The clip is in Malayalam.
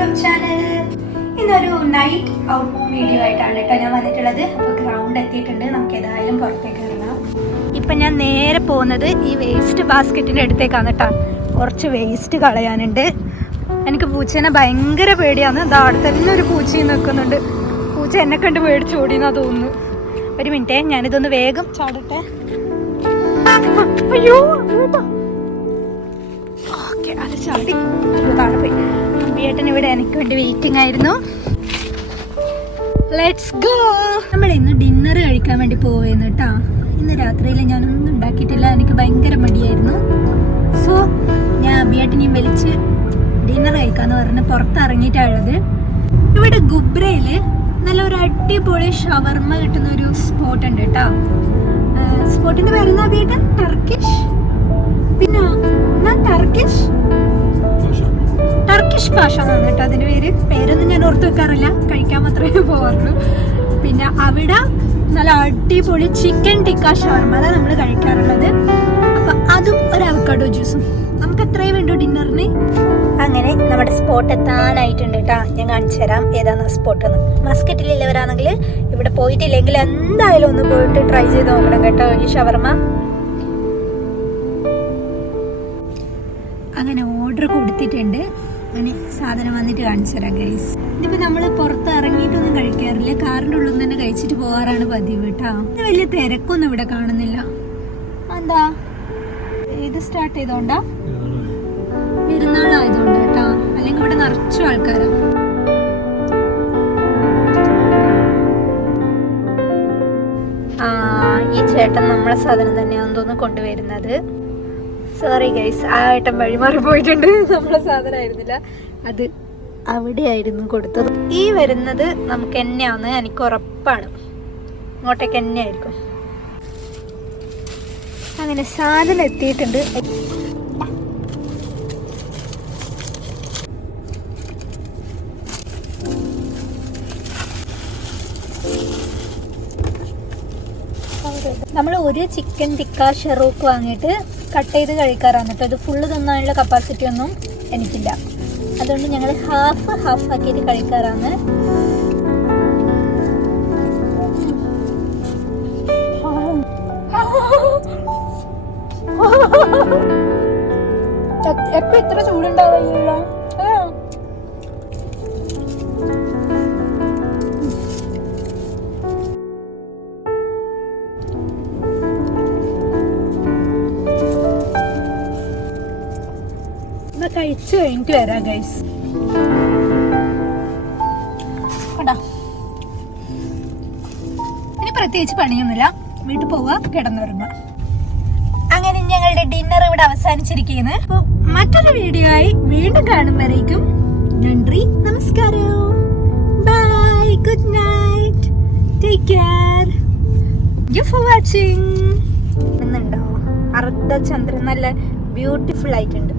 YouTube channel. ഇന്നൊരു നൈറ്റ് ഔട്ട് വീഡിയോ ആയിട്ടാണ് കേട്ടോ ഞാൻ വന്നിട്ടുള്ളത്. അപ്പോൾ ഗ്രൗണ്ട് എത്തിയിട്ടുണ്ട്, നമുക്ക് ഏതായാലും പുറത്തേക്ക് ഇറങ്ങാം. ഇപ്പം ഞാൻ നേരെ പോകുന്നത് ഈ വേസ്റ്റ് ബാസ്ക്കറ്റിൻ്റെ അടുത്തേക്കാണ് കേട്ടോ. കുറച്ച് വേസ്റ്റ് കളയാനുണ്ട്. എനിക്ക് പൂച്ചേനെ ഭയങ്കര പേടിയാണ്. അത് അവിടെ തന്നെ ഒരു പൂച്ചയും നിൽക്കുന്നുണ്ട്. പൂച്ച എന്നെ കണ്ട് പേടിച്ച് ഓടിയെന്നാ തോന്നുന്നു. ഒരു മിനിറ്റേ, ഞാനിതൊന്ന് വേഗം ചാടട്ടെ. അയ്യോ ഓക്കെ, അത് ചാടി താഴെ പോയി. ബിയേട്ടൻ ഇവിടെ എനിക്ക് വേണ്ടി വെയിറ്റിംഗ് ആയിരുന്നു. Let's go. നമ്മൾ ഇന്ന് ഡിന്നർ കഴിക്കാൻ വേണ്ടി പോവുന്നു കേട്ടോ. ഇന്ന് രാത്രിയിൽ ഞാനൊന്നും ഉണ്ടാക്കിയിട്ടില്ല, എനിക്ക് ഭയങ്കര മടിയായിരുന്നു. സോ ഞാൻ ബിയേട്ടനെയും വലിച്ച് ഡിന്നർ കഴിക്കാന്ന് പറഞ്ഞ് പുറത്തിറങ്ങിയിട്ടാണുള്ളത്. ഇവിടെ ഗുബ്രയില് നല്ലൊരു അടിപൊളി ഷവർമ്മ കിട്ടുന്ന ഒരു സ്പോട്ട് ഉണ്ട് കേട്ടോ. സ്പോട്ടിന്റെ പേരെന്താ ബിയേട്ടൻ? ടർക്കിഷ്. പിന്നെ ടർക്കിഷ് ഭാഷ എന്നാണ് കേട്ടോ അതിന്റെ പേരൊന്നും ഞാൻ ഓർത്ത് വെക്കാറില്ല, കഴിക്കാൻ മാത്രമേ പോകാറുള്ളൂ. പിന്നെ അവിടെ നല്ല അടിപൊളി ചിക്കൻ ടിക്ക ഷവർമ അതാണ് നമ്മൾ കഴിക്കാറുള്ളത്. അപ്പൊ അതും ഒരു അവക്കാഡോ ജ്യൂസും നമുക്ക് എത്രയും വേണ്ടു ഡിന്നറിന്. അങ്ങനെ നമ്മുടെ സ്പോട്ട് എത്താനായിട്ടുണ്ട് കേട്ടോ. ഞാൻ കാണിച്ചു തരാം ഏതാണ് സ്പോട്ട് എന്ന്. മസ്കറ്റിലുള്ളവരാണെങ്കിൽ ഇവിടെ പോയിട്ടില്ലെങ്കിൽ എന്തായാലും ഒന്ന് പോയിട്ട് ട്രൈ ചെയ്ത് നോക്കണം കേട്ടോ ഈ ഷവർമ. അങ്ങനെ ഓർഡർ കൊടുത്തിട്ടുണ്ട്. അങ്ങനെ സാധനം വന്നിട്ട് കാണിച്ചു തരാം ഗൈസ്. ഇതിപ്പോ നമ്മൾ പുറത്ത് ഇറങ്ങിയിട്ടൊന്നും കഴിക്കാറില്ല, കാറിന്റെ ഉള്ളിൽ നിന്ന് തന്നെ കഴിച്ചിട്ട് പോകാറാണ് പതിവ് കേട്ടോ. ഇത് വലിയ തിരക്കൊന്നും ഇവിടെ കാണുന്നില്ല. എന്താ ഇത് സ്റ്റാർട്ട് ചെയ്തോണ്ടാ? പെരുന്നാളായതുകൊണ്ട് കേട്ടോ, അല്ലെങ്കിൽ ഇവിടെ നിറച്ചു ആൾക്കാരാണ്. ഈ ചേട്ടൻ നമ്മളെ സാധനം തന്നെയാണെന്ന് തോന്നുന്നു കൊണ്ടുവരുന്നത്. സോറി ഗൈസ്, ആ ഏട്ടൻ വഴിമാറി പോയിട്ടുണ്ട്. നമ്മളെ സാധനമായിരുന്നില്ല, അത് അവിടെയായിരുന്നു കൊടുത്തത്. ഈ വരുന്നത് നമുക്ക് എന്നെയാന്ന് എനിക്ക് ഉറപ്പാണ്, ഇങ്ങോട്ടേക്ക് എന്നെ ആയിരിക്കും. അങ്ങനെ സാധനം എത്തിയിട്ടുണ്ട്. നമ്മൾ ഒരു ചിക്കൻ ടിക്ക ഷെറൂക്ക് വാങ്ങിയിട്ട് കട്ട് ചെയ്ത് കഴിക്കാറാണ് കേട്ടോ. ഇത് ഫുള്ള് തിന്നാനുള്ള കപ്പാസിറ്റി ഒന്നും എനിക്കില്ല, അതുകൊണ്ട് ഞങ്ങൾ ഹാഫ് ആക്കിയിട്ട് കഴിക്കാറാണ്. എപ്പോ ഇത്ര ചൂടുണ്ടാവില്ല. കഴിച്ചു കഴിഞ്ഞിട്ട് വരാം ഗൈസ്. കണ്ടോ, ഇനി പ്രത്യേകിച്ച് പണിയൊന്നുമില്ല, വീട്ടിൽ പോവുക, കിടന്നുറങ്ങുക. അങ്ങനെ ഞങ്ങളുടെ ഡിന്നർ ഇവിടെ അവസാനിച്ചിരിക്കുന്നു. അപ്പോൾ മറ്റൊരു വീഡിയോ ആയി വീണ്ടും കാണുമ്പോഴേക്കും നന്ദി, നമസ്കാരം, bye, good night, take care, you for watching. എന്നുണ്ടോ അർദ്ധചന്ദ്രൻ നല്ല ബ്യൂട്ടിഫുൾ ആയിട്ടുണ്ട്.